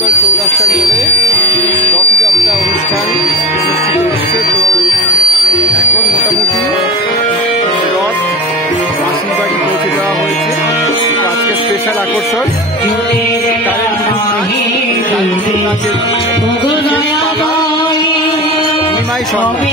বটতল চৌরাস্তার মোড়ে রথযাত্রা অনুষ্ঠান অনুষ্ঠিত হচ্ছে। তো এখন মোটামুটি রথ মাসির বাড়ি পৌঁছে দেওয়া হয়েছে। আজকে স্পেশাল আকর্ষণ নিমাই সরকার।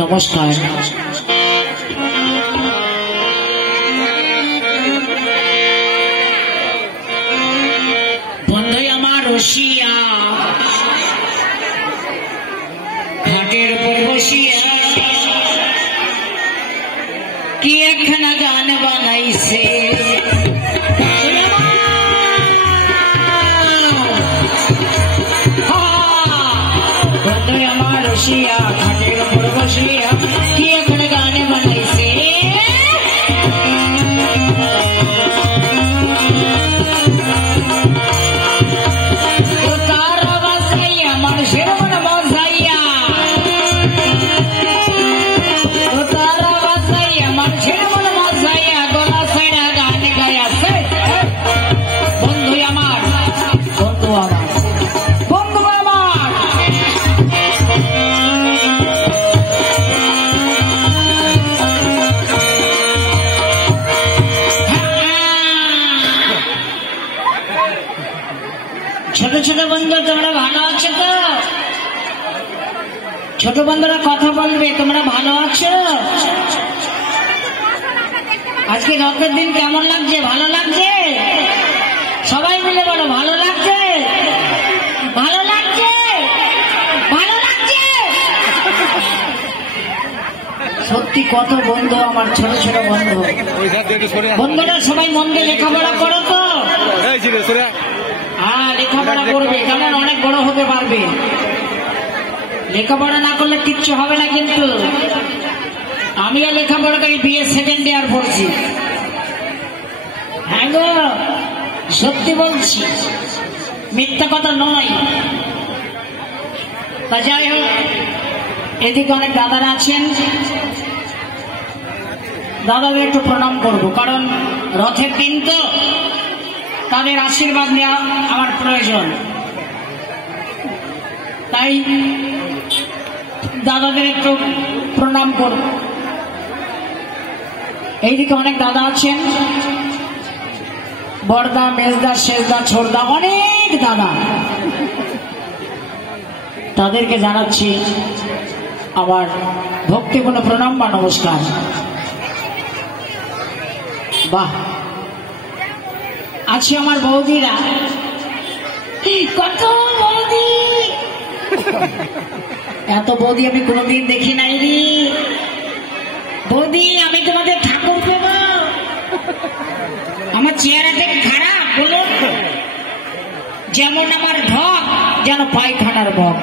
নমস্কার। বন্ধু আমার রসিয়া ঘাটের উপর বসিয়া কি একখানা গান বানাইছে। বন্ধু আমার রসিয়া ঘাটের উপর বসিয়া কি একখানা গান বানাইছে। ছোট ছোট বন্ধু তোমরা ভালো আছো তো? ছোট বন্ধুরা কথা বলবে, তোমরা ভালো আছো? আজকে রথের দিন কেমন লাগছে? ভালো লাগছে? সবাই মিলে বলো, ভালো লাগছে? ভালো লাগছে? ভালো লাগছে? সত্যি কত বন্ধু আমার, ছোট ছোট বন্ধু। বন্ধুরা সবাই মন দিয়ে লেখাপড়া করো তো? হ্যাঁ, লেখাপড়া করবে, কেমন অনেক বড় হতে পারবে। লেখাপড়া না করলে কিচ্ছু হবে না। কিন্তু আমিও লেখাপড়া করি, বিএ সেকেন্ড ইয়ার পড়ছি। হ্যাঁ গো, সত্যি বলছি। মিথ্যা কথা নয়। তা যাই হোক, এদিকে অনেক দাদারা আছেন, দাদাদের একটু প্রণাম করব, কারণ রথের দিন তো তাদের আশীর্বাদ নেওয়া আমার প্রয়োজন। তাই দাদাদের একটু প্রণাম করব। এইদিকে অনেক দাদা আছেন, বড়দা, মেজদা, শেষদা, ছোড়দা, অনেক দাদা, তাদেরকে জানাচ্ছি আমার ভক্তিপূর্ণ প্রণাম বা নমস্কার। বাহ, আছে আমার বৌদিরা, কত বৌদি, এত বৌদি আমি কোনোদিন দেখি নাই রে। বৌদি, আমি তোমাদের ঠাকুর পেব? আমার চেহারাটা খারাপ বলো, যেমন আমার ঢক যেন পায়খানার বক,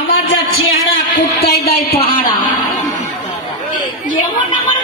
আমার যা চেহারা কুত্তাই দেয় পাহারা, যেমন আমার